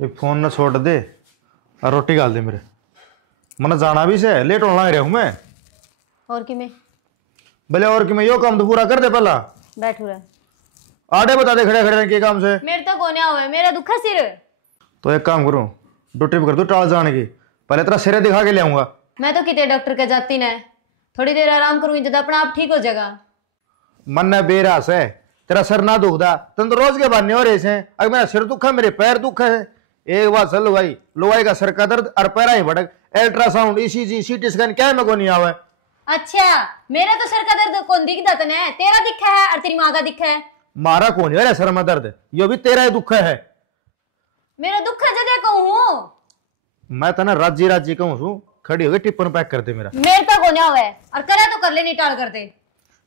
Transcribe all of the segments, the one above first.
ये फोन न छोड़ दे और रोटी गाल दे मेरे। मन जाना भी से लेट होना रहा हूं मैं। और कि मैं भले और कि मैं यो काम तो पूरा कर दे पहला। बैठू रहा आडे बता दे खड़े खड़े के काम से। मेरे तो कोने हुआ है, मेरा दुखा सिर। तो एक काम करूं, ड्यूटी पे कर दू टाल जाने की। पहले तेरा सिरे दिखा के ले आऊंगा। मैं तो कितने डॉक्टर के जाती ना, थोड़ी देर आराम करूंगी जब अपना आप ठीक हो जाएगा। मन ने बेरास है, तेरा सर ना दुखदा तुम तो रोज के बाद नहीं हो रहे से। अगर मेरा सिर दुखा मेरे पैर दुखा है। एक बात चल भाई, लुगाई का सर का दर्द और पैरा ही भटक। अल्ट्रासाउंड ईसीजी सीटी स्कैन क्या में को नहीं आवे। अच्छा, मेरा तो सर का दर्द कौन दिखता तने? तेरा दिखा है और तेरी माँ का दिखा है। मारा कौन है सर में दर्द? यो भी तेरा ही दुख है। मेरा दुख जगह कहूँ मैं तना राजी राजी कहूँ छू, खड़ी हो गई टिप्पन पैक कर दे मेरा। मेरे तो कोने हुआ है और करा तो कर ले, नहीं टाल कर दे।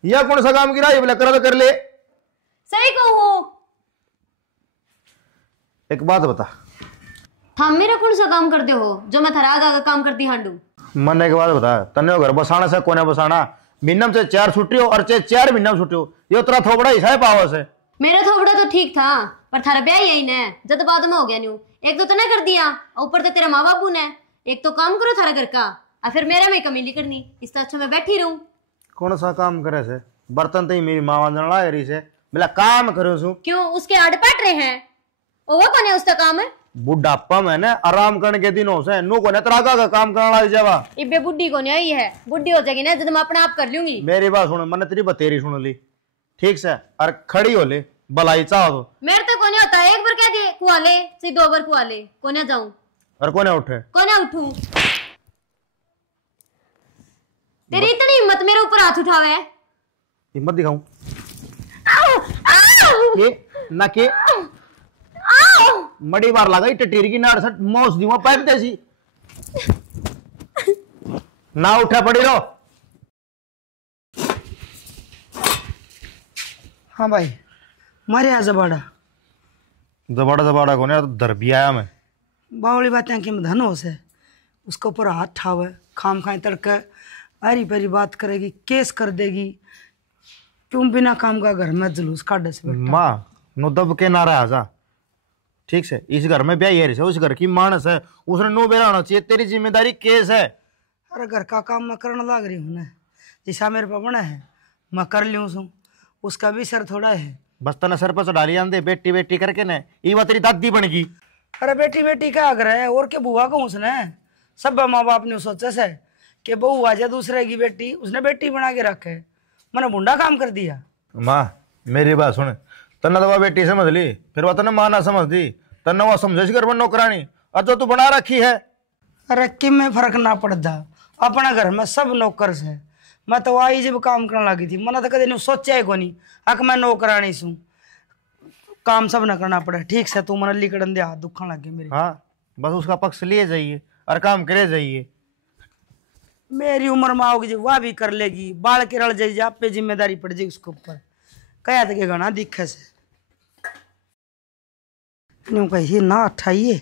यह कौन सा काम गिरा? ये बोला करा तो कर ले। सही कहूँ। एक बात बता, थाम मेरा कौन सा काम करते हो जो मैं थरा आगा काम करती हांडू? मन एक बात बता, तन्ने घर बसाना से कोने बसाना मिनिमम से 4 छुट्टी हो और 4 महीना छुट्टी हो। ये तेरा थोबड़ा हिस्सा है पावस है। मेरा थोबड़ा तो ठीक था पर थारा ब्याह यही न जब बाद में हो गया न्यू। एक तो तने कर दिया ऊपर तो तेरे माँ बाबू ने। एक तो काम करो थारा घर का और फिर मेरा में कमी करनी। इससे अच्छा मैं बैठी रहूं। कौन सा काम करे से? बर्तन तो मेरी माँ वंदन ला रही से, बोला काम करो सु। क्यों उसके आड़ पट रहे हैं? वो कौन है उसका काम है? बुढ़ापा में ने आराम करने के दिनों से नु को ने तराका का काम करना लग जावा। इबे बुढ़ी को नहीं आई है, बुढ़ी हो जाएगी ना जब मैं अपना आप कर लूंगी। मेरी बात सुन, मैंने तेरी बतेरी सुन ली ठीक से, और खड़ी हो ले भलाई चाहो तो। मेरे तो कोने होता है, एक बार कह दिए कुआ ले सी 2 बार कुआ ले कोने जाऊं और कोने उठे कोने उठूं। तेरी इतनी हिम्मत मेरे ऊपर हाथ उठावे है? हिम्मत दिखाऊं ये ना के मड़ी मार लगा टेटीर की नाड़ से मौस दीवा पैक देसी ना उठा पड़ी रहो। हाँ भाई, मारे आ जबाड़ा जबाड़ा को तो दर भी आया मैं। बावली बातें कि धन हो से उसके ऊपर हाथ ठावे खाम खाए तड़के आरी परी बात करेगी, केस कर देगी। क्यों बिना काम का घर में जुलूस काटे से माँ नो दब के नारा आजा ठीक से। इस घर में ब्याह है, उस घर की मानस है, उसने नो बेरा होना चाहिए। तेरी जिम्मेदारी केस है। अरे घर का काम मैं करने लग रही हूँ ना, जैसा मेरे पे बना है मैं कर लूँ सू। उसका भी सर थोड़ा है। बस तना सर पर चढ़ा लिया दे बेटी बेटी करके ने ये बात तेरी दादी बन गई। अरे बेटी बेटी क्या अगर है और के बुआ को उसने सब माँ बाप ने सोचा से कि बहू आ जाए दूसरे की बेटी, उसने बेटी बना के रखे। मैंने बुंडा काम कर दिया। माँ मेरी बात सुन, तन्ने तो बेटी समझ ली, फिर वह तने माँ ना समझ दी। तन्ने वो समझे घर में नौकरानी और जो तू बना रखी है। अरे कि में फर्क ना पड़ता, अपना घर में सब नौकर से। मैं तो आई जब काम करने लगी थी, मैंने तो कभी नहीं सोचा ही को नहीं अक मैं नौकरानी सू। काम सब न करना पड़े ठीक से। तू मन लिकड़न दे हाथ दुखन लगे मेरे। हाँ बस उसका पक्ष लिए जाइए और काम करे जाइए। मेरी उम्र में आओगी जब वह भी कर लेगी, बाल के रल जाइए, आप पे जिम्मेदारी पड़ जाएगी उसके ऊपर। कया तक घना दिखे से न्यू कही ना अठाइए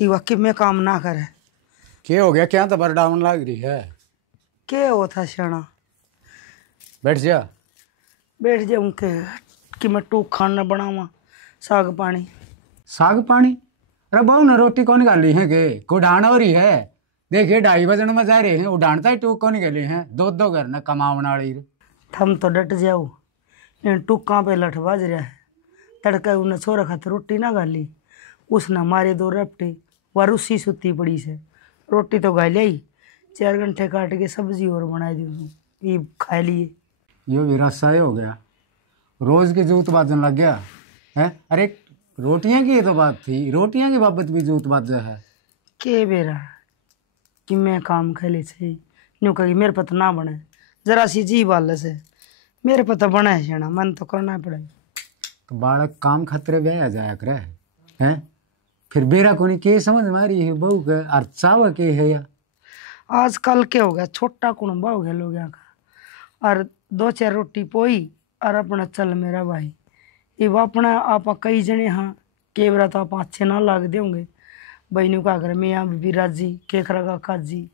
ये वाकई में काम ना करे। क्या हो गया? क्या तबर डाउन लग रही है? क्या हो था शाना? बैठ जा। बैठ जाऊँ के कि मैं टूक खाना बनावा साग पानी। साग पानी? अरे बहू ने रोटी कौन निकाली है के उड़ान हो रही है? देखिए 2:30 बजने में जा रहे हैं, उड़ानता ही टूक कौन निकाली है? दो घर न कमावना वाली। थम तो डट जाओ, इन टूका पे लठ बाज रहा है। तड़का उन्हें छोरा खाते रोटी ना गाली, उसने मारे 2 रपटे वह रुस्सी सुती पड़ी से। रोटी तो गाली आई, 4 घंटे काट के सब्जी और बना दी उसने, ये खा लिए। यो भी रस्सा हो गया, रोज की जूत बाजन लग गया है। अरे रोटियां की तो बात थी, रोटियां की बाबत भी जूत बाज है के बेरा कि मैं काम खेले से न्यू कही मेरे पता ना बने जरा सी जी बाल से मेरे पता बना है शाना, मन तो करना पड़ेगा। तो बालक काम खतरे बह जाया करे हैं, फिर बेरा कोनी के समझ मारी है बहू के और चाव के है या आजकल क्या हो गया, छोटा कुणबा हो गया लोग यहाँ का। और 2-4 रोटी पोई और अपना चल मेरा भाई। ये अपना आप कई जने हाँ के बरा तो आप अच्छे ना लाग देंगे भाई न्यू का करे मैं यहाँ भी राजी के करेगा काजी।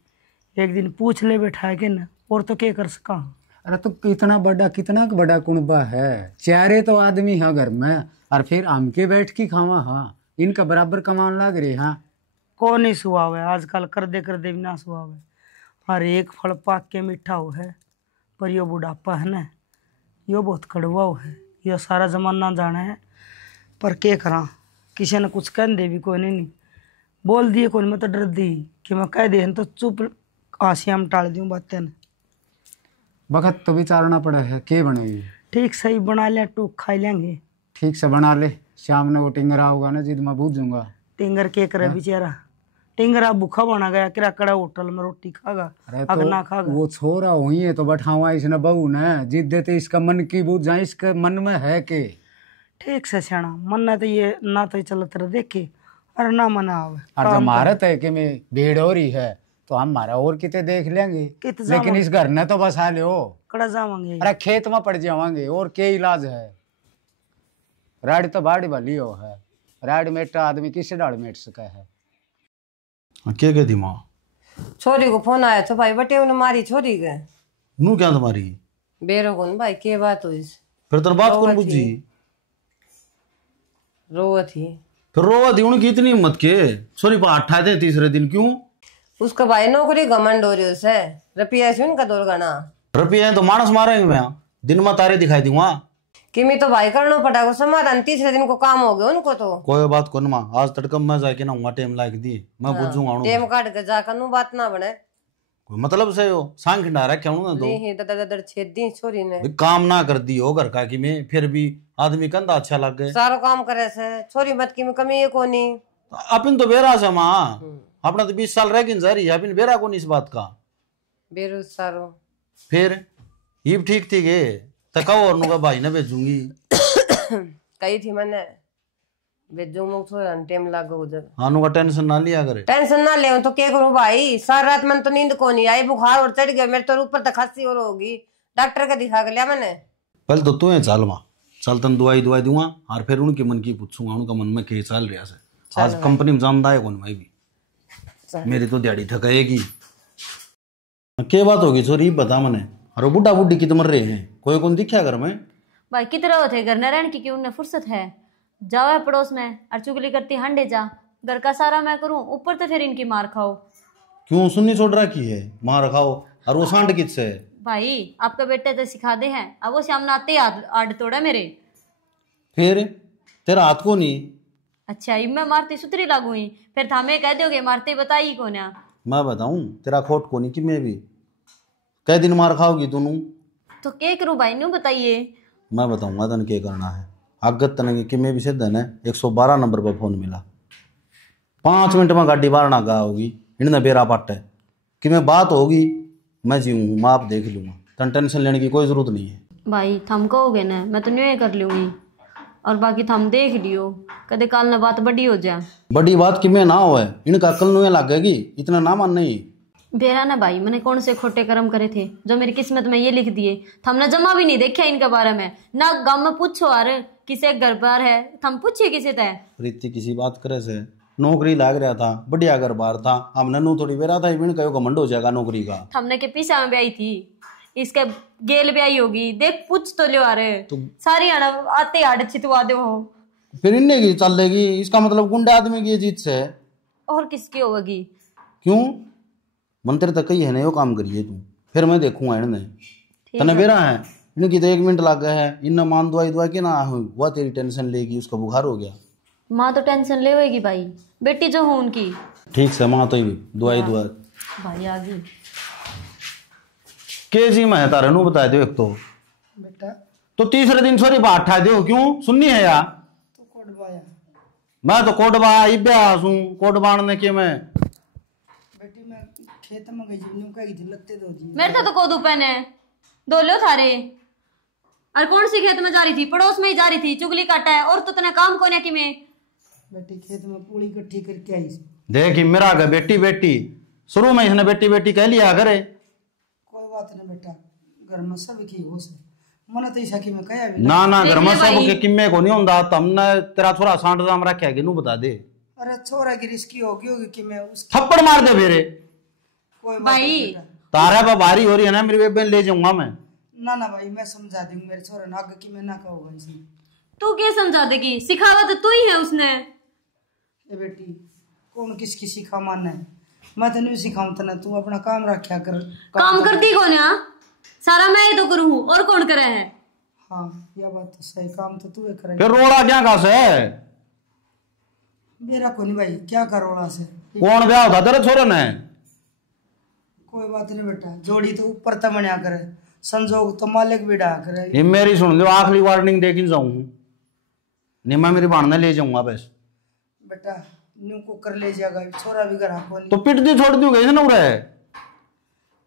एक दिन पूछ ले बैठा के ना और तो क्या कर सका। अरे तो कितना बड़ा कुणबा है, 4 तो आदमी है घर में और फिर आम के बैठ के खावा। हाँ इनका बराबर कमाने लग रही। हाँ को नहीं सुहाव है आजकल, कर दे भी ना सुहाव है। हर एक फल पाक के मीठा हो है, पर यो बुढ़ापा है ना, यो बहुत कड़वा हो है। यो सारा जमाना जाना है, पर क्या करा, किसी ने कुछ कह दे भी कोई नहीं बोल दिए कोई, मैं तो डर दी कि मैं कह दे तो चुप आसिया में टाल दूँ बातें न। वक्त तो विचारना पड़ा है, के बनेगी। ठीक सही बना लिया, टूक खा लेंगे। ठीक से बना ले, शाम ने वो टिंगरा होगा ना जिद मैं बूझूंगा। टिंगर के करे बेचारा, टिंगरा भूखा बना गया, किरा कड़ा होटल में रोटी खागा, अरे अगर ना तो खागा। वो छोरा हुई है तो बैठावा इसने बहू ने, जिद देते इसका मन की बूझ जाए, इसके मन में है के। ठीक से सियाना मन ना तो ये ना तो चलत रहे देखे, और ना मना आवे। और जब भारत है कि मैं भीड़ हो रही है तो हम हमारा और किते देख लेंगे, कित लेकिन इस घर ने तो बसा लो। कड़ा जावांगे। अरे खेत में पड़ जावांगे और क्या इलाज है। राड़ी तो बाड़ी भली हो है, राड़ी मेटा आदमी किसे डाल मेट सका है। क्या कहती माँ? छोरी को फोन आया तो भाई बटे उन्हें मारी छोरी के। नू क्या तुम्हारी? बेरो को भाई के बात हुई? फिर तेरे बात कौन बुझी? रोवा थी। फिर रोवा थी उनकी इतनी हिम्मत के? सॉरी पा अट्ठा थे तीसरे दिन क्यों? उसका भाई नौकरी घमंड हो रही उसे, रुपया से उनका दौड़ गाना। रुपये तो मानस मारेंगे मैं, दिन में तारे दिखाई दूंगा। किमी तो भाई करना पड़ा को समाधान, तीसरे दिन को काम हो गया उनको तो। कोई बात कौन माँ, आज तड़कम में जाके ना टाइम लाइक दी मैं बुझूंगा। टेम काट के जाकर नु बात ना बने, कोई मतलब से हो सांग खिंडा रखा हूं ना तो नहीं दर छेद दी छोरी ने। काम ना कर दी हो घर का कि मैं, फिर भी आदमी कंधा अच्छा लग गए। सारो काम करे से छोरी मत की में कमी है कोनी। अपन तो बेरा से माँ, अपना तो 20 साल रह गई जा रही है, अपन बेरा कौन इस बात का। बेरो सारो फिर ये ठीक थी गे तकाओ और नुका भाई ने भेजूंगी। कही थी मैंने भेजू मुख छोरा टाइम लागो उधर। हाँ नुका टेंशन ना लिया करे। टेंशन ना ले तो क्या करूं भाई, सारी रात मन तो नींद को नहीं आई, बुखार और चढ़ गया मेरे तो, ऊपर तक खांसी और होगी। डॉक्टर का दिखा के लिया मैंने। पहले तो तू है चल माँ, चल तन दवाई दूंगा और फिर उनके मन की पूछूंगा, उनका मन में क्या चल रहा है। आज कंपनी में जानदा है कौन मैं भी, मेरी तो दिहाड़ी ठकाएगी। क्या बात होगी छोरी बता मने। और बुढ़ा बुढ़ी कित मर रहे हैं, कोई कौन दिखा घर में? भाई कितने होते घर न रहने की क्यों, उन्हें फुर्सत है। जाओ है पड़ोस में और चुगली करती हंडे जा, घर का सारा मैं करूं, ऊपर तो फिर इनकी मार खाओ। क्यों सुन्नी छोड़ रखी है, मार खाओ। और वो सांड किससे है? भाई आपका बेटा तो सिखा दे हैं, अब वो सामने आते आड़ तोड़ा मेरे। फिर तेरा हाथ को नहीं? अच्छा इब मैं मारती सुतरी लागू हुई, फिर थामे कह दोगे मारते बताई कौन है। मैं बताऊं तेरा खोट को नहीं कि मैं भी कई दिन मार खाओगी तू। तो क्या करूं भाई नू बताइए। मैं बताऊंगा तन क्या करना है। आगत तन कि मैं भी सिद्ध है 112 नंबर पर फोन मिला, 5 मिनट में गाड़ी बाहर ना गा होगी, इन्हें बेरा पट है कि मैं बात होगी, मैं जीऊँ मैं आप देख लूंगा, तन टेंशन लेने की कोई जरूरत नहीं है। भाई थम कहोगे ना मैं तो न्यू कर लूंगी, और बाकी थम देख लियो, कदे काल ना बात बड़ी हो जाए। बड़ी बात कि मैं ना हो है, इनका अकल नुए लगेगी, इतना ना मान नहीं। बेरा ना भाई मैंने कौन से खोटे कर्म करे थे जो मेरी किस्मत में ये लिख दिए। थमने जमा भी नहीं देखा इनके बारे में, ना गांव में पूछो और किसे घर बार है, थम पूछिए किसे तय। प्रीति किसी बात करे से नौकरी लाग रहा था, बढ़िया घर बार था, हमने नू थोड़ी बेरा था इवन कहो घमंड हो जाएगा नौकरी का। थमने के पीछे में ब्याई थी, इसके गेल ब्याई होगी, देख पूछ तो लियो। अरे सारी आते आड़ छितवा दो हो, फिर इन्हें की चल देगी, इसका मतलब गुंडा आदमी की जीत से है और किसकी होगी। क्यों मंत्र तक ही है ना, वो काम करिए तू, फिर मैं देखूंगा इन्हें तने बेरा है। इनकी तो 1 मिनट लग गया है, इन्हें मान दवाई के ना हुई वह तेरी टेंशन लेगी, उसका बुखार हो गया। माँ तो टेंशन ले होगी भाई, बेटी जो हूँ उनकी। ठीक से माँ तो ही दवाई भाई आ गई के जी मैं तारे नू बता दो। एक तो बेटा तो तीसरे दिन सॉरी बात ठा दो, क्यों सुननी है यार। तो कोटबाया मैं तो कोटबा इब्यास हूँ, कोटबाण ने के मैं बेटी मैं खेत में गई न्यू कही थी लत्ते दो दी मेरे तो कोदू पहने दो लो थारे। और कौन सी खेत में जा रही थी, पड़ोस में ही जा रही थी, चुगली काटा है और तो तना काम कोने की में। बेटी खेत में पूरी इकट्ठी करके आई। देख मेरा आगे बेटी बेटी, शुरू में इसने बेटी बेटी कह लिया करे। कोई बात नहीं बेटा, घर में सब की होश है, मन तो ऐसा कि मैं कहा भी ना ना घर में सब के किम्मे को नहीं होंदा, तमने तेरा छोरा सांड जाम रखा है कि नू बता दे। अरे छोरा की रिस्की होगी कि मैं उस थप्पड़ मार दे मेरे। कोई बात भाई नहीं बेटा। तारा पर भारी हो रही है ना, मेरी बेबे ले जाऊंगा मैं। ना ना भाई मैं समझा दूंगी मेरे छोरे ने आगे कि मैं ना कहूँगा इसमें। तू क्या समझा देगी, सिखावा तो तू ही है उसने। ए बेटी कौन किसकी सिखा मानना है, मैं तो नहीं सिखाऊं तना, तू अपना काम रखा कर। काम करती कौन है? सारा मैं ही तो करूँ हूँ, और कौन करे है? हाँ यह बात तो सही, काम तो तू करे। फिर रोड़ा क्या का से? मेरा को नहीं भाई, क्या करोड़ा से? कौन ब्याह होता तेरे छोरे ने? कोई बात नहीं बेटा, जोड़ी तो ऊपर तक बना करे, संजोग तो मालिक भी डा करे। ये मेरी सुन लो, आखिरी वार्निंग देके जाऊं नहीं, मैं मेरी बहन ले जाऊंगा बस। बेटा न्यू को कर ले जाएगा, छोरा भी घर को नहीं तो पिट दी छोड़ दूंगा इसे ना उड़े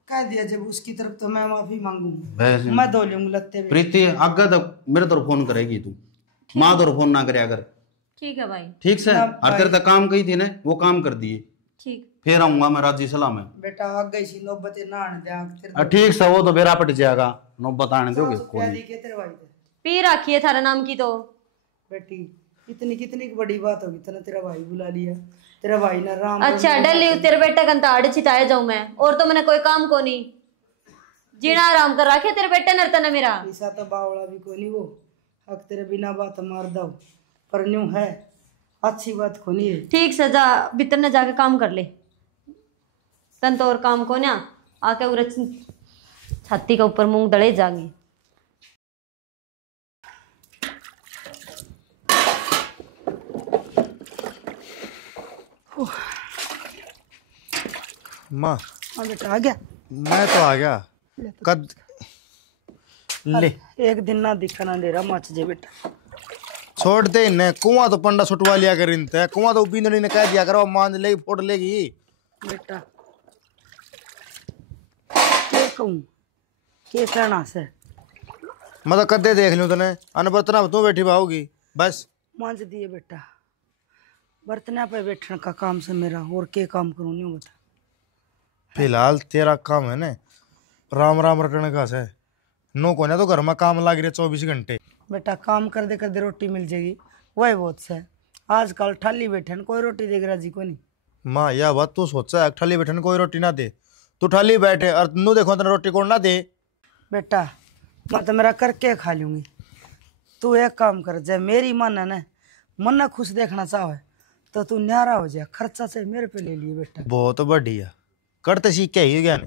कह दिया, जब उसकी तरफ तो मैं माफी मांगू, बस। मैं धो लूंगा लत्ते भी। प्रीति आगे तो मेरे तरफ फोन करेगी तू, माँ तरफ फोन ना करे अगर। ठीक है भाई। ठीक से, और तेरे तक काम कही थी ना वो काम कर दिए, ठीक। फिर आऊंगा मैं राजी सलाह में। बेटा आ गई सी नौबत नहाने दे आंख तेरे ठीक से, वो तो बेरा पट जाएगा, नौबत आने दोगे प्याली के तेरे भाई दे। पी रखी है थारा नाम की तो। बेटी इतनी कितनी की बड़ी बात होगी, तना तेरा भाई बुला लिया, तेरा भाई ना राम। अच्छा डली तेरे बेटे का आड़े छिताए जाऊं मैं, और तो मैंने कोई काम को नहीं, जीना आराम कर रखे तेरे बेटे नर्तन मेरा। ऐसा तो बावड़ा भी को नहीं वो, हक तेरे बिना बात मार दो, पर न्यू है अच्छी बात को नहीं है। ठीक से जा भीतर ने जाके काम कर ले, तन तो और काम को ना आके उरे छाती के ऊपर मूंग दड़े जागी। माँ हाँ बेटा आ गया, मैं तो आ गया कद ले। एक दिन ना दिखाना दे रहा मच जे बेटा, छोड़ दे इन्हें, कुआं तो पंडा छुटवा लिया कर इनते, कुआं तो बिंदड़ी ने कह दिया करो मान लेगी फोड़ लेगी। बेटा क्या कहूँ, क्या कहना से, मैं तो कदे देख लूं तने, अनबर्तना तू बैठी पाओगी बस। मांझ दिए बेटा, बर्तना पे बैठने का काम से मेरा, और क्या काम करूँ नहीं बता। फिलहाल तेरा काम है ना राम राम रटने का से, नो को ना तो घर में काम लाग रहे 24 घंटे। बेटा काम कर दे रोटी मिल जाएगी, वही बहुत से आजकल ठाली बैठे कोई रोटी देख राजी को नहीं। माँ यह बात तू सोचा है, ठाली बैठे कोई रोटी ना दे, तू ठाली बैठे और नू देखो तेरा रोटी कौन ना दे। बेटा मैं तो मेरा करके खा लूंगी, तू एक काम कर, जब मेरी मन है ना, मन ना खुश देखना चाहे तो तू न्यारा हो जाए, खर्चा से मेरे पे ले लिए बेटा। बहुत बढ़िया, करते सीख के ही गया,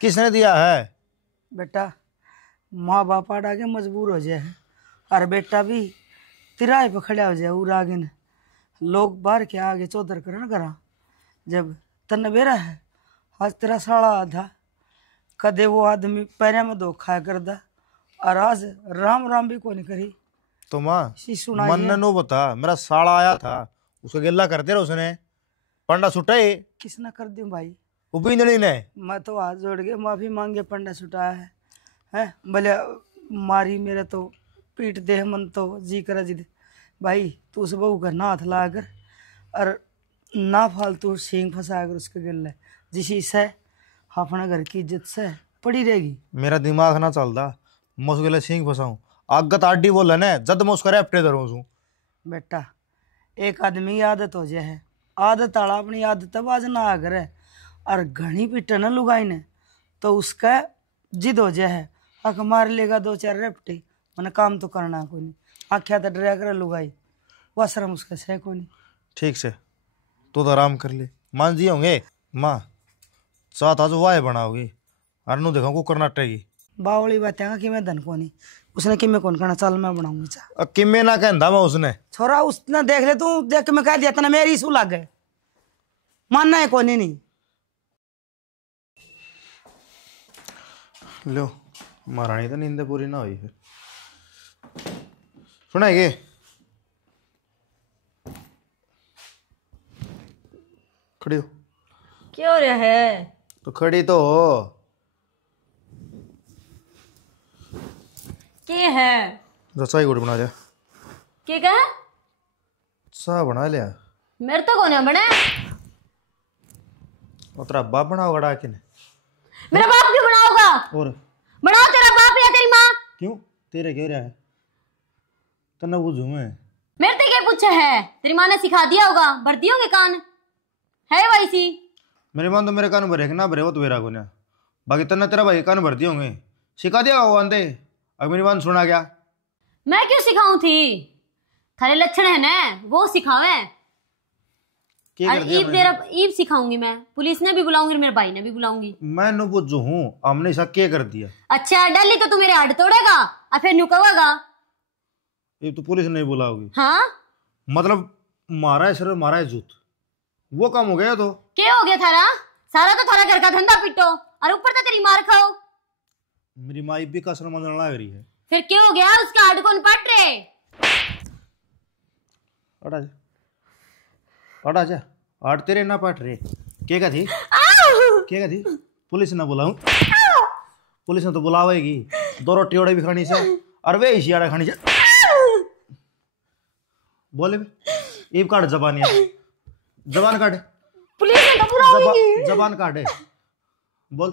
किसने दिया है? बेटा माँ बाप आड़ आगे मजबूर हो जाए, और बेटा भी तिराए पे खड़ा हो जाए, उर आगे न लोग बाहर के आगे चौधर करे ना करा, जब तन बेरा है आज तेरा साड़ा आधा, कदे वो आदमी पैर में दो खाया कर दा, और आज राम राम भी को नहीं करी। तो माँ सुनाई मन ने नो बता, मेरा साड़ा आया था उसको गिल्ला करते रहे, उसने पंडा सुटाए किसना कर दूं भाई, वो बिंदड़ी ने। मैं तो हाथ जोड़ के माफी मांगे, पंडा छुटाया है भले मारी मेरे तो पीट दे, मन तो जी करा जी दे भाई, तू उस बहू का ना हाथ ला कर, और ना फालतू सींग फंसा कर उसके गिल्ले, जिसी से अपना घर की इज्जत से पड़ी रहेगी। मेरा दिमाग ना चलता, मैं उसके लिए सींग फंसाऊं, आगत आडी बोला ना जद मैं उसका रेपटे धरूं। बेटा एक आदमी की आदत हो जाए है, आदत आला अपनी आदत बाज ना आ करे, और घनी पिटे न लुगाई ने तो उसका जिद हो जाए है, हक मार लेगा 2-4 रेपटे, मैंने काम तो करना को नहीं, आख्या तो डरा कर लुगाई, वह शर्म उसका से को नहीं। ठीक से तू तो आराम कर ले, मान जी होंगे माँ साथ आज वाह बनाओगी, और नू देखो कुकर नाटेगी। बावली बातें कि मैं धन को नहीं, उसने कि मैं कौन करना, चल मैं बनाऊंगी चा। किमे ना कहता मैं उसने, छोरा उसने देख ले, तू देख के मैं कह दिया तना मेरी इशू लग गए, मानना है कौन नहीं। लो महारानी तो नींद पूरी ना हुई, फिर सुनाएगे खड़ी हो। क्या हो रहा है? तो खड़ी तो हो, क्या है? चाय गुड़ बना लिया, क्या कहा? चाह बना लिया, मेरे तो कौन है बने? और तेरा बाप बनाओ गड़ा कि नहीं? मेरा बाप क्यों बनाओगा? और बनाओ तेरा बाप या तेरी माँ। क्यों तेरे क्यों रहा है, तना बुझू मैं मेरे से क्या पूछा है? तेरी माँ ने सिखा दिया होगा, भर दिए होंगे कान, है वैसी। मेरे मन तो मेरे कान भरे ना भरे वो तो मेरा को ना, बाकी तना तेरा भाई कान भर दिए होंगे, सिखा दिया होगा अंदे, अगर मेरी बात सुना गया। मैं क्यों सिखाऊं थी? थारे लक्षण है ना वो सिखावे। क्या कर और दिया ईब तेरा ईब सिखाऊंगी मैं, पुलिस ने भी बुलाऊंगी और मेरे भाई ने भी बुलाऊंगी। मैं नु बुझू हूँ, हमने ऐसा क्या कर दिया? अच्छा डली तो तू मेरे हाथ तोड़ेगा और फिर न्यू कहोगा। ये तो पुलिस नहीं बुलाओगी? हाँ मतलब मारा है सर, मारा है जूत, वो काम हो गया। तो क्या हो गया थारा? सारा तो थारा घर का धंधा पिटो और ऊपर तो तेरी मार खाओ। मेरी माँ भी का शर्म लग रही है। फिर क्या हो गया? उसका हाथ कौन पट रहे? पटा जा, पटा जा, आठ तेरे ना पट रहे। क्या का थी, क्या का थी? पुलिस ना बुलाऊं? पुलिस ने तो बुलावेगी। 2 रोटी ओड़े भी खानी से और वे इशियारा खानी से। बोले बे ईब काट जबान, यार जबान काटे, पुलिस ने तो बुलाऊंगी। जबान काटे, बोल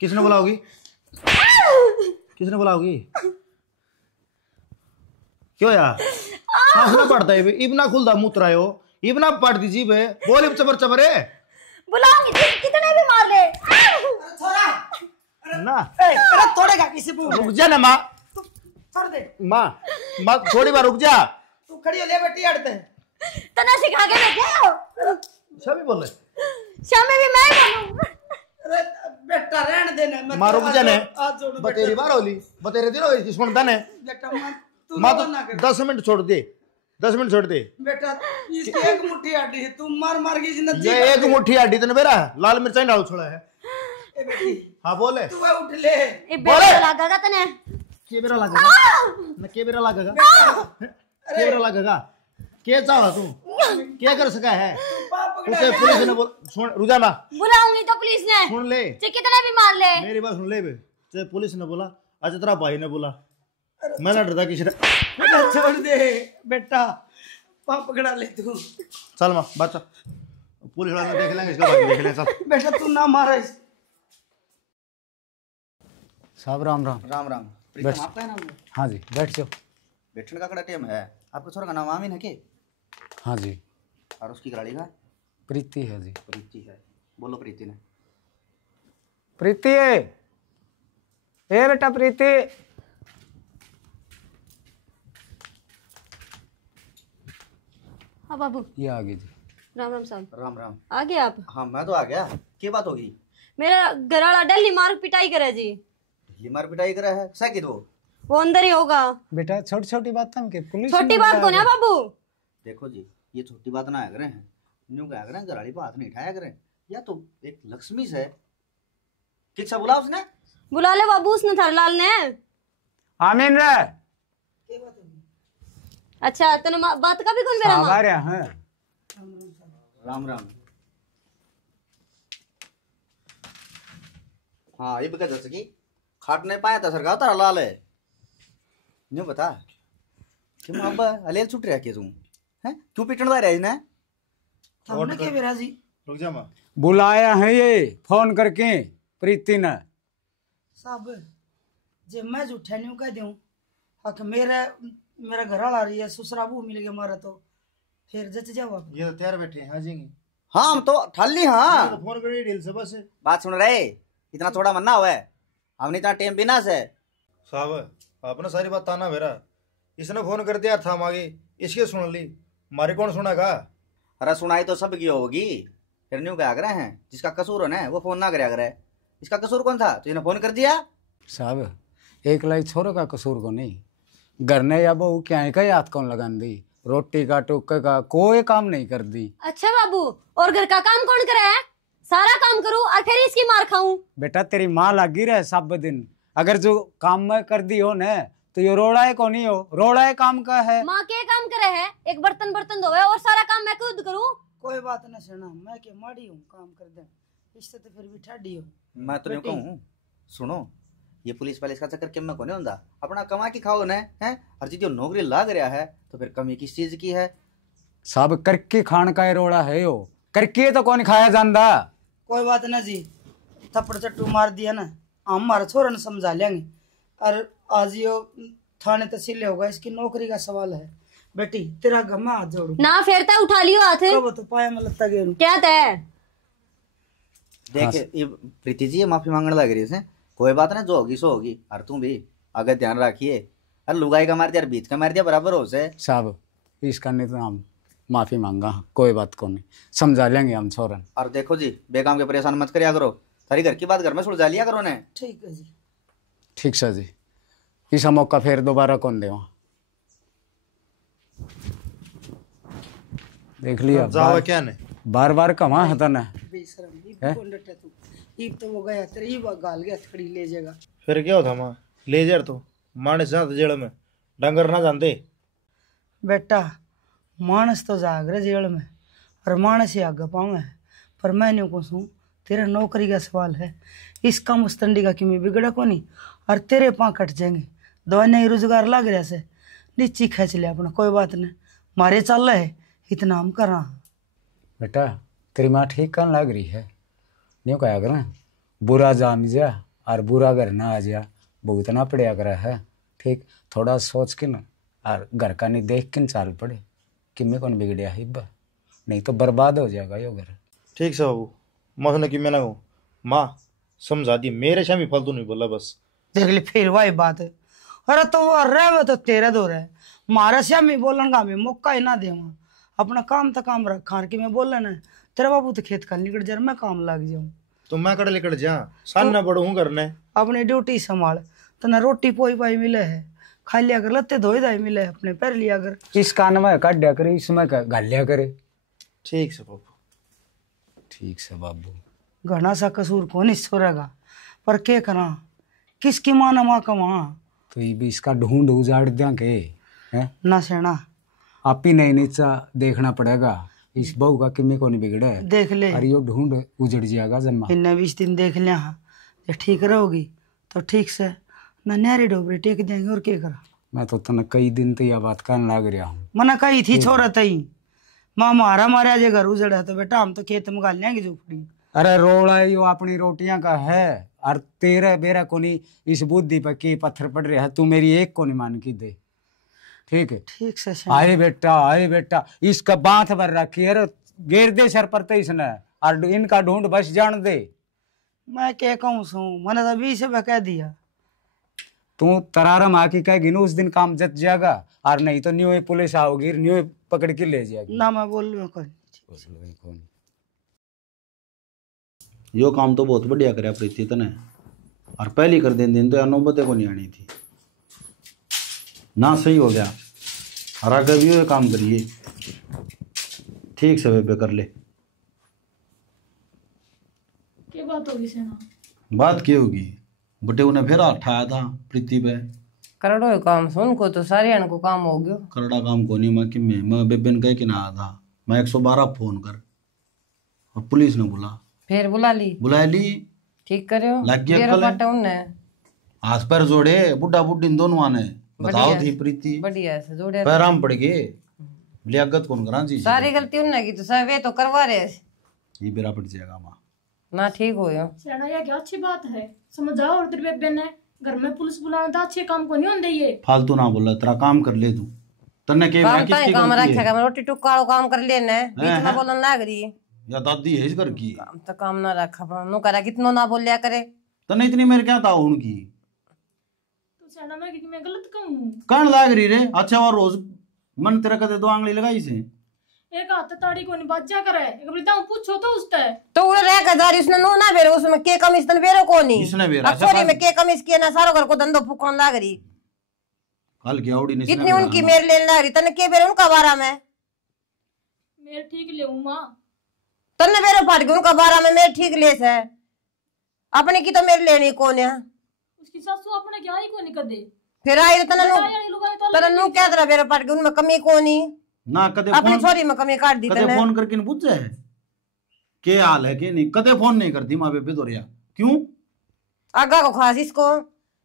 किसने बुलाओगी, किसने बुलाओगी? क्यों यार हंसना पड़ता है? इब ना खुलदा मुत रहे हो, इब ना पड़ दी जीभ है, बोल इब चबर चबरे बुलाऊंगी, कितने भी मार ले। ना। अरे तोड़ेगा किसी को? रुक जा ना माँ, छोड़ दे। माँ माँ थोड़ी बार रुक जा। तू खड़ी हो, ले बेटी अड़ते। तना सिखा के बैठे हो। सभी बोल रहे शाम में भी मैं बोलूं। अरे बेटा रहने देना, मैं माँ रुक जा ने, आज जोड़ बतेरी बार होली, बतेरे दिन होगी सुनता ने। बेटा तू माँ रोना तो ना कर 10 मिनट छोड़ दे, 10 मिनट छोड़ दे। बेटा। इसकी एक मुट्ठी हड्डी है, तू मार मार के इसने जी ये एक मुट्ठी हड्डी तने मेरा लाल मिर्चा डाल छोड़ा है। ए बेटी हाँ बोले, तू उठ ले। ए बेटा लगागा तने। के बेरा लगेगा ना, के बेरा लगेगा, के बेरा लगेगा। क्या चाहा तू, क्या कर सका है? उसे पुलिस ने बोल, सुन रुजा माँ, बुलाऊंगी तो पुलिस ने, सुन ले चाहे कितने भी मार ले। मेरी बात सुन ले बे। चाहे पुलिस ने बोला, आज तेरा भाई ने बोला, मैं ना डरता किसी ने। बेटा छोड़ दे बेटा, पाप पकड़ा ले तू। चल माँ बच्चा, पुलिस वाले देख लेंगे, इसका भाई देख लेंगे। चल बेटा तू ना मारा। साहब राम राम। राम राम। प्रीतम आपका है नाम? हाँ जी बैठ जाओ। बैठने का कड़ा टाइम है। आपके छोरा का नाम आमीन है के? हाँ जी। और उसकी गाड़ी का? प्रीति है जी। प्रीति है। बोलो प्रीति ने। प्रीति ए बेटा प्रीति। हाँ बाबू। ये आ गई जी। राम राम साहब। राम राम। आ गए आप? हाँ मैं तो आ गया। क्या बात होगी? मेरा घर वाला डेली मार पिटाई करे जी। ढीली मार पिटाई करा है साकित वो अंदर ही होगा। बेटा छोटी छोटी बात हम के पुलिस छोटी बात कौन है बाबू? देखो जी, ये छोटी बात ना आया करें हैं। न्यू क्या करें, घराड़ी पर हाथ नहीं उठाया करें। या तो एक लक्ष्मी से किससे बुला उसने? बुला ले बाबू, उसने थरलाल ने। आमीन रे। अच्छा तेन बात का भी कौन मेरा माँ? हैं। राम राम। हाँ ये बता जैसे कि खाट नहीं पाया था सरकार तारा लाल है। न्यू बता क्यों अब अलेल छुट रहा के तुम हैं? क्यों पिटन रहा है इन्हें? हमने क्या बेरा जी? रुक जा माँ, बुलाया है ये फोन करके प्रीति ने। साहब जे मैं झूठा नहीं कह दूं हक मेरा घर वाला रही है, ससुराबू मिल गया मारा तो फिर जच जाओ आप। ये तो तैयार बैठे हैं, आ जाएंगे। हाँ हम तो ठाली। हाँ तो फोन करिए डील से बस। बात सुन रहे, इतना थोड़ा मन्ना हुआ है हमने, इतना टाइम बिना से। साहब आपने सारी बात ताना मेरा, इसने फोन कर दिया था आगे, इसके सुन ली, मारे कौन सुनागा? अरे सुनाई तो सब की होगी। फिर न्यू क्या करे हैं, जिसका कसूर हो ना वो फोन ना करे। करे इसका कसूर कौन था तो इसने फोन कर दिया? साहब एक लाई छोरों का कसूर को नहीं, घर ने या बहू क्या का याद कौन लगान दी, रोटी का टुक्के का कोई काम नहीं कर दी। अच्छा बाबू, और घर का काम कौन करे है? सारा काम करूं और फिर इसकी मार खाऊं? बेटा तेरी माँ लगी रहे सब दिन, अगर जो काम में कर दी हो न तो ये रोड़ा है को नहीं हो, रोड़ा है काम का है। माँ के काम करे है? एक बर्तन बर्तन धोवे और सारा काम मैं खुद करूं? कोई बात ना सुना, मैं के माड़ी हूँ काम कर दे, इससे तो फिर भी ठाडी हो। मैं तो न्यू कहूँ सुनो, ये पुलिस वाले इसका चक्कर क्यों में कोने होता? अपना कमा के खाओ न है। हर चीज जो नौकरी लाग रहा है तो फिर कमी किस चीज की है? सब करके खान का रोड़ा है यो, करके तो कौन खाया जाता। कोई बात ना जी, थप्पड़ चट्टू मार दिया ना, हम हमारे छोरा ने समझा लेंगे। और आज यो थाने तहसील होगा, इसकी नौकरी का सवाल है। बेटी तेरा गमा हाथ जोड़ू ना फेरता उठा लियो हाथ। कब तो पाया में लगता गेरू क्या तय? देख ये प्रीति जी ये माफी मांगने लग रही है। कोई बात ना, जो होगी सो होगी। और तुम भी अगर ध्यान रखिए, अरे लुगाई का मार दिया बीच का मार दिया बराबर हो से। साहब इसका नहीं तो हम माफी मांगा, कोई बात को नहीं, समझा लेंगे हम छोरन। और देखो जी, बेकाम के परेशान मत करिया करो, थारी घर की बात घर में सुलझा लिया करो ने। ठीक है जी। ठीक से जी, इसा मौका फिर दोबारा कौन देवा। देख लिया जावा क्या ने बार बार कमा हता ना। बेशरम ईब कौन डटे तू, ईब तो वो गया तेरे ईब गाल गया थड़ी ले जाएगा। फिर क्या होता माँ लेजर तो मानस जात जेल में डंगर ना जानते। बेटा मानस तो जाग रहे जेल में और मानस ही आगे पाऊंगा, पर मैं नहीं कहूँ तेरा नौकरी का सवाल है, इसका मुस्तंडी का कि मैं बिगड़ा को नहीं और तेरे पाँव कट जाएंगे। दवा नहीं रोजगार लग रहा से नीची खींच लिया अपना, कोई बात नहीं मारे चल रहे इतना हम कर रहा। बेटा तेरी माँ ठीक कर लग रही है, नहीं कहा कर बुरा जाम जा और बुरा घर ना आ जा, भुगतना पड़ेगा करा है। ठीक थोड़ा सोच के ना और घर का नहीं देख के चाल पड़े कि मैं कौन बिगड़िया हिब्बा, नहीं तो बर्बाद हो जाएगा यो घर। ठीक से बाबू मसने की मैं ना कहूँ माँ समझा दी, मेरे शामी फालतू नहीं बोला बस। देख ली फिर वही बात है, अरे तो वो रहे वो तो तेरे दो रहे मारे से मैं बोलन का मैं मौका ही ना देवा, अपना काम तो काम रख खान की मैं बोल ना तेरा बाबू तो खेत का निकट जा मैं काम लग जाऊँ तो मैं कड़ लेकर जा सान ना पड़ू करने अपनी ड्यूटी संभाल, तना रोटी पोई पाई मिले है, खा लिया कर लत्ते धोई धाई मिले है, अपने पैर लिया कर, इस कान में काट दिया करे, इसमें गाल लिया करे। ठीक से बाबू। ठीक से बाबू, घना सा कसूर कौन छोड़ेगा, पर क्या करा किसकी माँ न माँ का माँ। तो ये भी इसका ढूंढ उजाड़ दिया के हैं ना सेना आप ही नहीं नीचा देखना पड़ेगा, इस बहू का किमी को नहीं बिगड़ा है, देख ले और यो ढूंढ उजड़ जाएगा जम्मा। इन 20 दिन देख लिया ये ठीक रहोगी तो ठीक से ना न्यारे डोबरे टेक देंगे और क्या करा। मैं तो तना कई दिन तो यह बात कहने लग रहा हूँ। मना कही थी छोरा तई माँ मारा मारा जे घर उजड़ा तो बेटा हम तो खेत में गाल लेंगे झोपड़ी। अरे रोड़ा यो अपनी रोटियां का है और तेरा बेरा को नहीं इस बुद्धि पर के पत्थर पड़ रहे है, तू मेरी एक को नहीं मान की दे। ठीक है ठीक से आए बेटा इसका बांध भर रखी है, घेर दे सर पर इसने और इनका ढूंढ बस जान दे। मैं क्या कहूँ सू मैंने तो 20 रुपया कह दिया, तू तरारम आके कहेगी ना उस दिन काम जत जाएगा, और नहीं तो न्यू पुलिस आओगी न्यू पकड़ के ले जाएगी ना मैं बोल रहा हूँ। यो काम तो बहुत बढ़िया करे प्रीति तने, और पहली कर दें दिन तो नौबते को नहीं आनी थी ना, सही हो गया। और आगे भी ये काम करिए ठीक से पे कर ले। क्या बात होगी सेना? बात क्या होगी बटे, उन्हें फिर उठाया था प्रीति पे। करोड़ों काम सुन को तो सारे अन को काम हो गयो। करड़ा काम को नहीं मैं कि मैं बेबेन कह के ना आया था, मैं 112 फोन कर और पुलिस ने फिर बुला ली ठीक करे लग गया आस पर जोड़े बुढ़ा बुढ़ी दोनों आने बताओ थी प्रीति बढ़िया से जोड़े पैराम पड़ गए लियाकत कौन करा जी सारी गलती उन्हें की तो सब वे तो करवा रहे ये बेरा पड़ जाएगा माँ ना ठीक हो यो सेना ये क्या अच्छी बात है, समझाओ और तेरे बेबे ने घर में पुलिस बुलाना था, अच्छे काम को नहीं होंदे ये फालतू ना बोला, तेरा काम कर ले तू तन्ने के काम ताई काम रखेगा, मैं रोटी टुक्का काम कर लेने बीच में बोलन लाग रही या दादी है इस घर की काम तो काम ना रखा नु करा कितनो ना बोलिया करे तन्ने इतनी मेरे क्या था उनकी तो सेना में कि मैं गलत कहूं कौन लाग रही रे। अच्छा और रोज मन तेरा कदे 2 आंगली लगाई से एक हाथ ताड़ी को नहीं बाजा करे, एक बार ताऊ पूछो तो उसते तो उड़े रह के दारी उसने नो ना बेरो उसमें के कमीज तन बेरो को नहीं इसने बेरा छोरी में के कमीज किए ना सारो घर को धंधो फूकन लाग रही कल क्या उड़ी ने कितनी उनकी मेरे लेने लाग रही तने के बेरो उनका बारा में मेरे ठीक ले मां तन्ने बेरो फाट के उनका बारा में मेरे ठीक लेस है, अपने की तो मेरे लेनी कौन है, उसकी सासू अपने क्या ही को नहीं कर दे फिर आई तने नु क्या तरह बेरो फाट के उनमें कमी कोनी ना कदे अपनी छोरी में कमी काट दी कदे फोन करके न पूछ जाए के हाल है के नहीं, कदे फोन नहीं करती माँ बेबे दोरिया क्यों आगा को खास इसको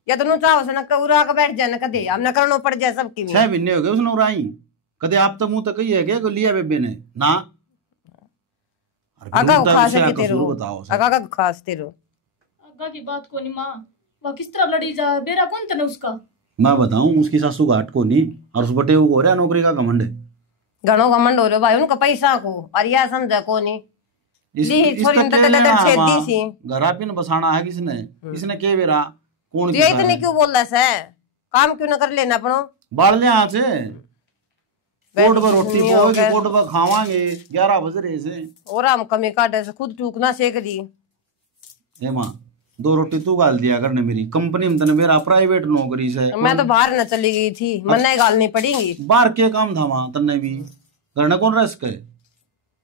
या तो नु चाहो से न उरा के बैठ जाए न कदे अब न करनो पड़ जाए सबकी 6 महीने हो गए उसने उराई कदे आप तो मुंह तक ही है के लिया बेबे ने ना आगा को खास है तेरो बताओ आगा को खास तेरो आगा की बात को नहीं मां वो किस तरह लड़ी जा बेरा कौन तने उसका मैं बताऊं उसकी सासू का हट को नहीं और उस बटे को हो रहा नौकरी का घमंड है, घणो घमंड हो रहा भाई उनका पैसा को और या समझा को नहीं घर पिन बसाना है किसने इसने के बेरा कौन इतने क्यों बोल रहा है काम क्यों ना कर लेना अपनो बाल ले यहाँ से कोट पर रोटी पोएगी, कोट पर खावांगे 11 बज रहे से। और हम कमी काटे से खुद टूकना सेक दी। ए मां 2 रोटी तू गाल दिया करने, मेरी कंपनी में तने मेरा प्राइवेट नौकरी से। मैं तो बाहर न चली गई थी, मन्ना गालनी पड़ेगी। बाहर के काम था वहां तन्ने भी, घर न कौन रस के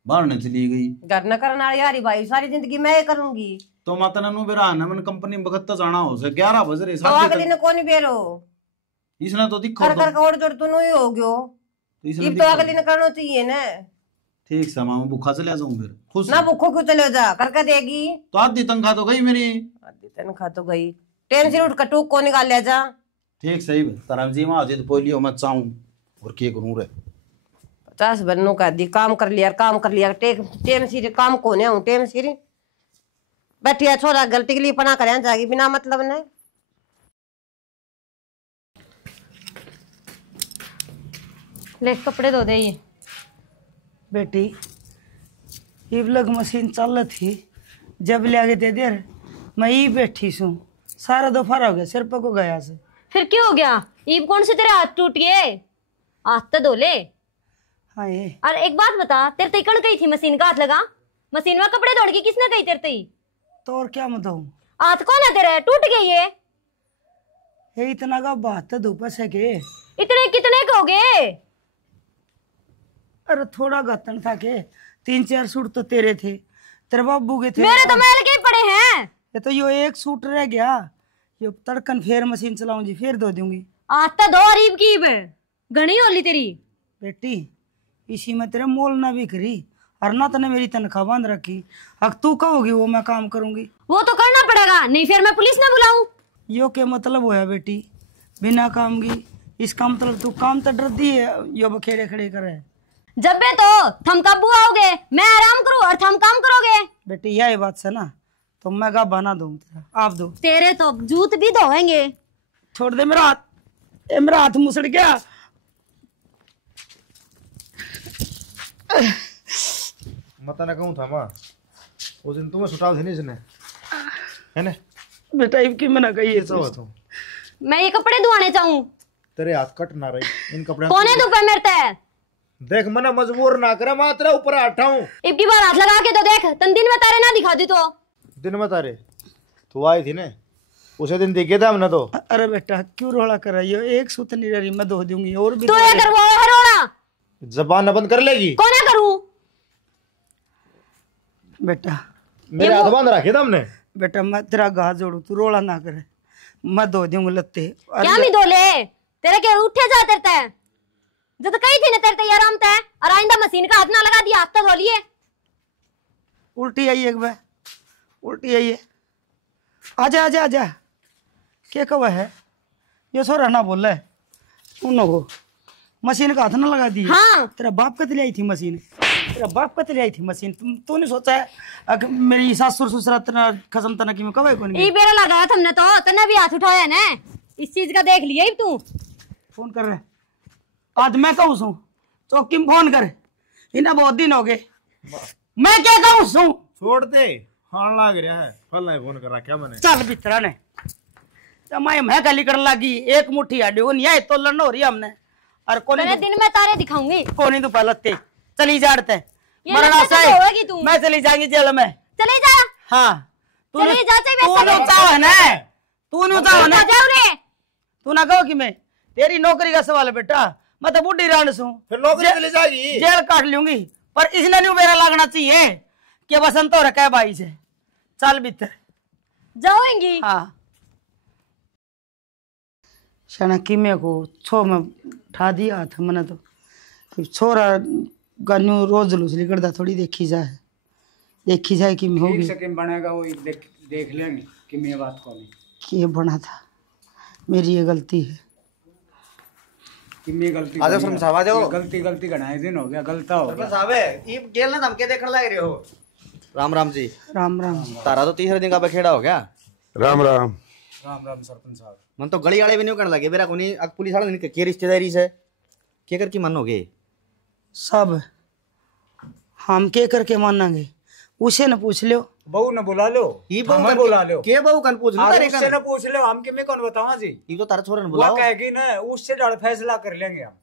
बाहर न चली गई। घर न करना यारी भाई, सारी जिंदगी मैं ही करूंगी। तो माता नु बेरा न मन कंपनी में बखत जाना हो से 11 बज रहे तो अगले दिन कौन बेरो इसने तो दिखो कर कर कोड़ जोड़ तू ही हो गयो। इसने तो अगले दिन करना चाहिए ना। ठीक है मां भूखा चले जाऊं फिर खुश ना भूखो क्यों चले जा, करके देगी। तो आधी तनख्वाह तो गई मेरी। आधी तनख्वाह तो गई, ट्रेन से उठ कटूक को निकाल ले जा। ठीक सही तरम जी मां तो पोलियो मत चाहूं और के करूं रे। 50 बनों का दी काम कर लिया टेम सिर काम को ने हूं टेम सिर बैठिया छोरा गलती के लिए पना कर जाएगी बिना मतलब ने। ले कपड़े धो दे ये। बेटी ये लग मशीन चल थी जब ले आगे दे दे मैं ही बैठी सू सारा दोपहर हो गया सिर पर को गया से। फिर क्यों हो गया? ईब कौन से तेरे हाथ टूट गए? हाथ तो धो ले। हाँ ये और एक बात बता, तेरे तई कण गई थी मशीन का हाथ लगा? मशीन में कपड़े धोड़ के किसने गई तेरे तई? तो और क्या बताऊं, हाथ कौन है तेरे? टूट गई ये इतना का बात धूप से के। इतने कितने के हो गए? अरे थोड़ा गतन था के 3-4 सूट तो तेरे थे, तेरे बाबू के थे। मेरे तो मैल के ही पड़े हैं। ये तो यो एक सूट रह गया, यो तड़कन फेर मशीन चलाऊं जी फिर धो दूंगी। आज तो दो अरीब की घनी होली तेरी। बेटी इसी में तेरे मोल ना भी करी और ना तने मेरी तनख्वाह बांध रखी। अब तू कहोगी वो मैं काम करूंगी। वो तो करना पड़ेगा, नहीं फिर मैं पुलिस ना बुलाऊं। यो के मतलब होया बेटी बिना काम की, इसका मतलब तू काम तो डर दी है यो बखेड़े खड़े करे। जब बे तो थम काबू आओगे, मैं आराम करूं और थम काम करोगे। बेटी यही बात से ना तो मैं गा बना दूं तेरा, आप दो। तेरे तो जूत भी धोएंगे। छोड़ दे मेरा हाथ, मेरा हाथ मुसड़ गया। मता ना कहूं था मां उस दिन तुम्हें सुटाव थी नहीं इसने है ना बेटा इब की मना कही है तो मैं ये कपड़े धुआने चाहूं। तेरे हाथ कट ना रही इन कपड़े कौन है धुपे मेरे ते? देख मना मजबूर ना करे, मैं तेरे ऊपर हटाऊं। इब की बार हाथ लगा के तो देख, तन दिन में तारे ना दिखा दी तो। दिन में तारे तू आई थी ने उसे दिन दिखे था हमने तो। अरे बेटा क्यों रोड़ा कर रही हो, एक सूत नहीं रही मैं धो दूंगी और भी। तो ये करवा है रोड़ा, जबान बंद कर लेगी। कौन है करूं? बेटा मेरे हाथ बांध रखे था हमने। बेटा मैं तेरा घात जोड़ू, तू रोड़ा ना करे, मैं धो दूंगी लत्ते। क्या मी धोले? तेरे के उठे जा तेरे ते जब कही थी ना तेरे ते आराम ते, और आइंदा मशीन का हाथ ना लगा दिया, हाथ तो धो लिए। उल्टी आई एक बार, उल्टी आई है। आजा आजा आजा, क्या कवा है ये छोरा ना बोल रहा है उन को मशीन का हाथ ना लगा दी। हाँ तेरा बाप कत ले आई थी मशीन, तेरा बाप कत ले आई थी मशीन। तूने सोचा है अगर मेरी सासुर ससुरा तेरा खसम तना की मैं कब कौन ई बेरा लगाया तुमने तो, तने भी हाथ उठाया ना, इस चीज का देख लिया तू। फोन कर रहे आज मैं कहूँ सू चौकी में फोन कर, इन्हें बहुत दिन हो गए। मैं क्या कहूँ सू छोड़ दे, खान लाग रहा है फल फोन करा क्या मैंने। चल बितरा ने मैं गली कर लगी एक मुट्ठी आडी वो नहीं तो लड़ना हो रही हमने। और कौन दिन में तारे दिखाऊंगी। कौन तो पलटते चली जाते मरना से तू। मैं चली जाएंगी जेल में। चले जा। हाँ चली जा तू ना कहो कि मैं तेरी नौकरी का सवाल है बेटा, मैं तो बुढ़ी रान सू फिर नौकरी चली जाएगी, जेल काट लूंगी। पर इसने नहीं मेरा लगना चाहिए कि बसंत हो रखा है भाई से। चल भीतर जाऊंगी। हाँ शना किमे को छो में ठा दिया था मैंने तो छोरा गान्यू रोज लूसली करता थोड़ी देखी जाए कि मैं होगी बनेगा वो देख लेंगे कि मैं बात कौन कि ये बना था मेरी ये गलती है कि मैं गलती आ जाओ सरपंच साहब, आ जाओ। गलती घनाए दिन हो गया, गलता हो गया। साहब ये जेल ना धमके देखने लग रहे हो। राम राम जी। राम राम। तारा तो तीसरे दिन का बखेड़ा हो गया। राम राम। राम राम सरपंच साहब। मन तो गली वाले भी नहीं करने लगे मेरा कोनी पुलिस वाले के रिश्तेदारी से के कर की मन हो गए सब हम के करके मानेंगे, उसे न पूछ लो। बहू न बुला लो, ये हमें बुला लो। के बहू कन पूछ लो, उससे न पूछ लो, हम कि मैं कौन बताऊं जी। ये तो तारा छोरा न बुलाओ। वो कहेगी ना उससे डर फैसला कर लेंगे हम।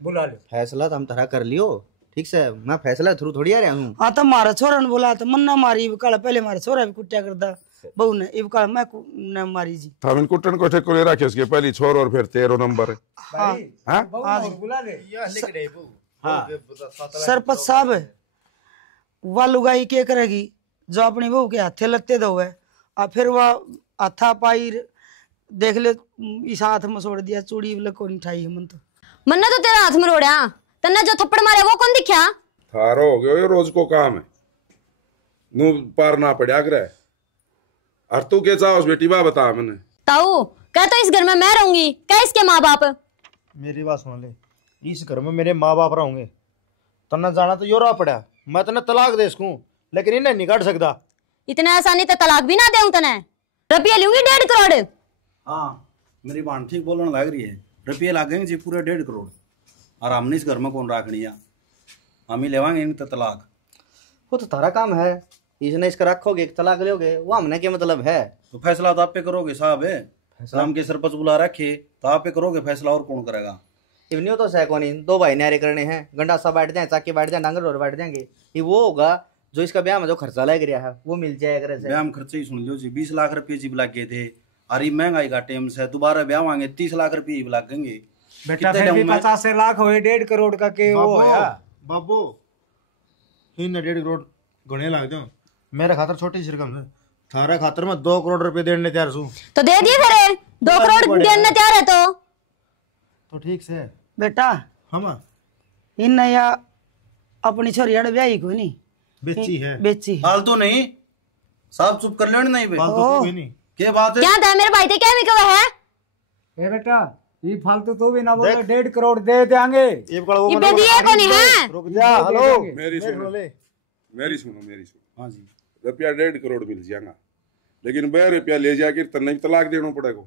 बुला लो। फैसला तो हम तरह कर लियो ठीक से, मैं फैसला थ्रू थोड़ी आ रहा हूँ। हाँ तो मारा छोरा ने बोला तो मन्ना मारी कल पहले मारे छोरा भी कुटिया करता बहू ने इब कल मैं ने मारी जी। हम इन कुटन को ठेको ले रखे उसके पहली छोर और फिर 13 नंबर है। हाँ हाँ बुला ले। सरपंच साहब वह लुगाई क्या करेगी जो अपनी बहू के हाथे लगते दो है और फिर वह हाथा पाई देख ले इस हाथ में छोड़ दिया चूड़ी को नहीं ठाई मन तो मन्ना तो तेरा हाथ में रोड़ा तन्ना जो थप्पड़ मारे वो कौन दिखा? थारो हो गयो ये रोज को काम है, नू पार ना पड़ा करे। और तू क्या चाहो बेटी बा बता मैंने। ताऊ कह तो इस घर में मैं रहूंगी, क्या इसके माँ बाप? मेरी बात सुन ले, इस घर में मेरे माँ बाप रहेंगे। तन्ना जाना तो यो रहा पड़ा, मैं तन्ने तलाक दे सकूं लेकिन इन्हें नहीं काट सकता। इतने आसानी तो तलाक भी ना दूं तने। रुपया लूंगी 1.5 करोड़। हाँ मेरी बाण ठीक बोलने लग रही है, रुपये लागेंगे जी पूरे 1.5 करोड़। और हमने इस घर में कौन राखनी है, हम ही लेवांगे इन तलाक। वो तो तारा काम है, इसने इसका रखोगे तलाक लोगे, वो हमने क्या मतलब है? तो फैसला तो आप पे करोगे साहब है, राम के सरपंच बुला रखे तो आप पे करोगे फैसला, और कौन करेगा? इवनियो तो सह कौन, दो भाई न्यारे करने हैं, गंडा सा बैठ जाए, चाकी बैठ जाए, डांगर और बैठ जाएंगे। ये वो होगा जो इसका ब्याह में जो खर्चा लग रहा है वो मिल जाएगा। ब्याह में खर्चे ही सुन लो जी, 20 लाख रुपये जी लग गए थे। अरे महंगाई का टाइम से दोबारा ब्याह मांगे 30 लाख रुपये ही लगेंगे। बेटा फिर भी 50 लाख हुए 1.5 करोड़ का के वो है बाबू ही 1.5 करोड़ गणे लग जाओ। मेरे खातर छोटी सी रकम है, थारा खातर में 2 करोड़ रुपए देने तैयार हूँ। तो दे दिए फिर 2 करोड़ देने तैयार है तो ठीक से बेटा हम इन या अपनी छोरी अड़ ब्याही कोई नहीं बेची है, बेची है। फालतू नहीं साहब, चुप कर लो नहीं बे। फालतू कोई नहीं। क्या बात है? क्या था मेरे भाई थे क्या भी कहा है? ए बेटा ये फालतू तू भी ना बोल, 1.5 करोड़ दे देंगे। ये पे दिए को नहीं है। रुक जा, हेलो मेरी सुनो मेरी सुनो। हाँ जी रुपया 1.5 करोड़ मिल जाएगा, लेकिन 2 रुपया ले जाके तन्ने तलाक देना पड़ेगा।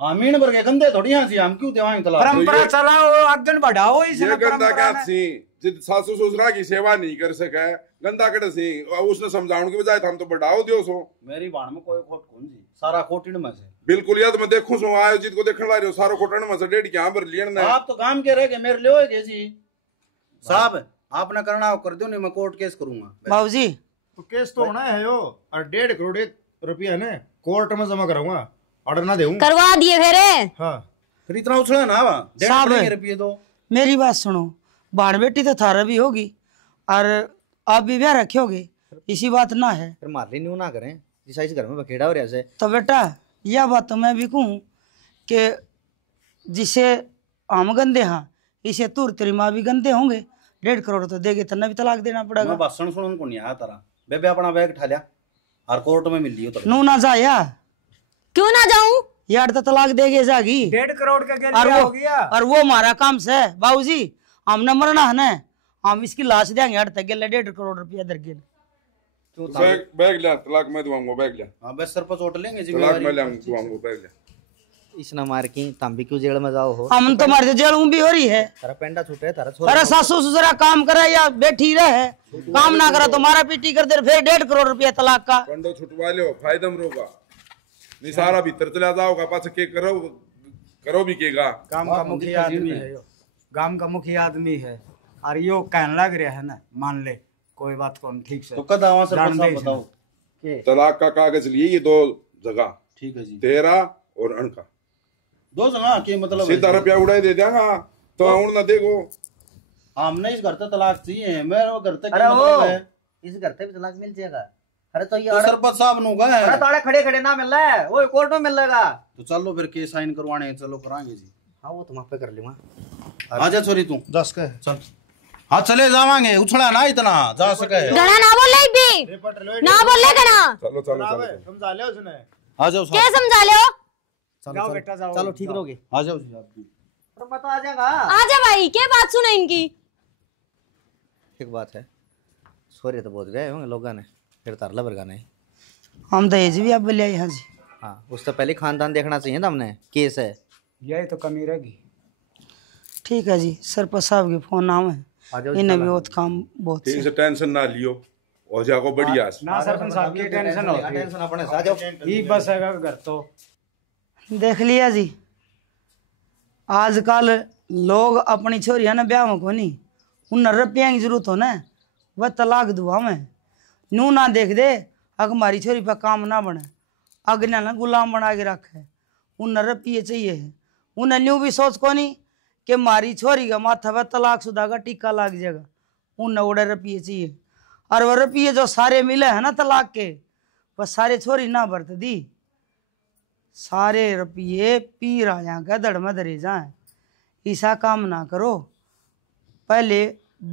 आमीन भर के गंदे थोड़ी यहाँ से हम क्यों देवाएंगे तलाक? परंपरा चलाओ आगे बढ़ाओ इस ये गंदा क्या सी जिद सासू ससुरा की सेवा नहीं कर सके गंदा कड़ सी, उसने समझाने की बजाय हम तो बढ़ाओ दियो सो। मेरी बाण में कोई खोट कौन जी, सारा खोट इन में से। बिल्कुल याद मैं देखूं सो आयोजित को देखने वाले सारो खोटन में से 1.5 के यहाँ पर लेना। आप तो काम के रह गए मेरे लिए जी साहब, आपने करना हो कर दो, नहीं मैं कोर्ट केस करूंगा। बाबूजी तो केस तो होना है यो, और 1.5 करोड़ रुपया ने कोर्ट में जमा कराऊंगा, ऑर्डर ना देऊं। करवा दिए फिर। हाँ फिर इतना उछला ना साहब रुपये दो। मेरी बात सुनो, बाण बेटी तो थारा भी होगी और आप भी ब्याह रखे होगे, इसी बात ना है फिर मारली न्यू ना करें जिस घर में बखेड़ा हो रहा है। तो बेटा यह बात तो मैं भी कहूँ कि जिसे हम गंदे हाँ इसे तूर तेरी माँ भी गंदे होंगे, 1.5 करोड़ तो देगे तो भी तलाक देना पड़ेगा। मैं भाषण सुन को नहीं आया तारा, बेबे अपना बैग उठा लिया और कोर्ट में मिल लियो। नू ना जा या क्यों ना जाऊं? यार तो तलाक देगे जागी 1.5 करोड़ का और हो वो गया। और वो हमारा काम से बाबूजी हमने मरना है ना, हम इसकी लाश देंगे यार तक 1.5 करोड़ रुपया दर के। बैग लिया तलाक मैं दूंगा, बैग लिया। हाँ बस सरपंच होट लेंगे जी, तलाक मैं दूंगा, बैग लिया। इसने मार की तम भी क्यों जेल में जाओ हो? हम तो मारते जेल भी हो रही है। तारा पेंडा छूटे है, तारा छोरा अरे सासू ससुरा काम करे या बैठी रहे, काम ना करा तो मारा पीटी कर दे, फिर 1.5 करोड़ रुपया तलाक का। पंडो छुटवा लो फायदम रोगा नहीं, सारा भीतर चला जाओगा पास के करो भी केगा। गांव का मुखिया आदमी है यो, गांव का मुखिया आदमी है और यो कहने लग रहा है ना, मान ले कोई बात कौन ठीक से तो कद आवा सरपंच साहब बताओ। तलाक का कागज लिए ये 2 जगह, ठीक है जी, 13 और अणका 2 जगह के मतलब सीधा रुपया उड़ाई दे देगा तो उड़ ना देगो। हमने इस घर से तलाक चाहिए, मेरे वो घर तक अरे वो मतलब है इस घर से भी तलाक मिल जाएगा। अरे तो ये तो सरपंच साहब नु गए अरे ताड़े खड़े खड़े ना मिल रहा है, वो कोर्ट में मिल जाएगा। तो चलो फिर केस साइन करवाने चलो कराएंगे जी। हाँ वो तुम आप पे कर लूंगा। आजा छोरी तू 10 का चल। हाँ चले जावांगे, उछड़ा ना इतना जा सके। गणा ना बोले भी ना बोले गणा। चलो चलो चलो समझा ले उसने। आ जाओ क्या समझा ले हो? जाओ बेटा जाओ, चलो ठीक रहोगे, आ जाओ जी आप भी। तो मैं तो आ जाएगा। आजा भाई, क्या बात सुना इनकी? ठीक बात है, सोरे तो बहुत गए होंगे लोगों ने, फिर तारला बरगाना है। हम दहेज भी अब ले आए हाँ जी। हाँ उससे पहले खानदान देखना चाहिए था हमने, केस है। यही तो कमी रहेगी। ठीक है जी, सरपंच साहब के फोन नाम है, इन्हें भी बहुत काम बहुत ठीक से टेंशन ना लियो हो जाओ बढ़िया। ना सरपंच साहब की टेंशन होती है, टेंशन अपने साथ जाओ। ये बस है घर तो देख लिया जी। आजकल लोग अपनी छोरिया ने ब्याह में को नहीं उन रुपया की जरूरत हो ना वह तलाक दुआ में नू ना देख दे अगर हमारी छोरी पर काम ना बने अगना ना गुलाम बना के रखे उन रुपये चाहिए है उन्हें न्यू भी सोच को नहीं कि हमारी छोरी का माथा पर तलाक शुदा का टिक्का लग जाएगा उन उड़े रुपये चाहिए और वह रुपये जो सारे मिले है ना तलाक के वह सारे छोरी ना बरत दी सारे रुपये पी राजा के धड़ में धरे जाए ऐसा काम ना करो पहले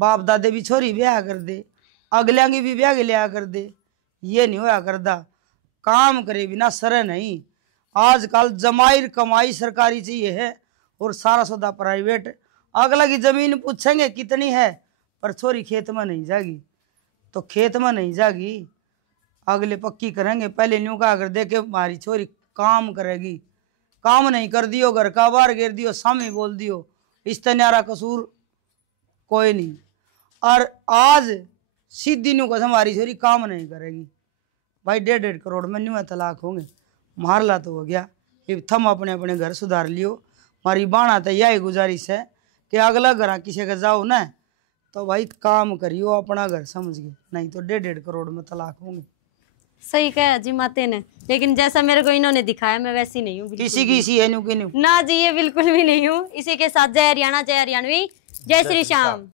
बाप दादे भी छोरी ब्याह कर दे अगलिया की भी ब्याह लिया कर दे ये नहीं होया करदा काम करे बिना सर नहीं आजकल जमाई कमाई सरकारी चाहिए है और सारा सौदा प्राइवेट अगला की जमीन पूछेंगे कितनी है पर छोरी खेत में नहीं जाएगी तो खेत में नहीं जाएगी अगले पक्की करेंगे पहले न्यू का अगर देखे हमारी छोरी काम करेगी काम नहीं कर दियो घर का बाहर गिर दियो सामने बोल दियो इस न्यारा कसूर कोई नहीं और आज सीधी न्यू कसम हमारी छोरी काम नहीं करेगी भाई 1.5 करोड़ में न्यू तलाक होंगे मारला तो हो गया ये थम अपने अपने घर सुधार लियो हमारी बाणा तो यही गुजारिश है कि अगला घर किसी का जाओ ना तो भाई काम करियो अपना घर समझ के नहीं तो 1.5 करोड़ में तलाक होंगे सही कहा जी माते ने लेकिन जैसा मेरे को इन्होंने दिखाया मैं वैसी नहीं हूँ किसी की सी है न्यू की न्यू ना जी ये बिल्कुल भी नहीं हूँ इसी के साथ जय हरियाणा जय हरियाणवी जय श्री श्याम।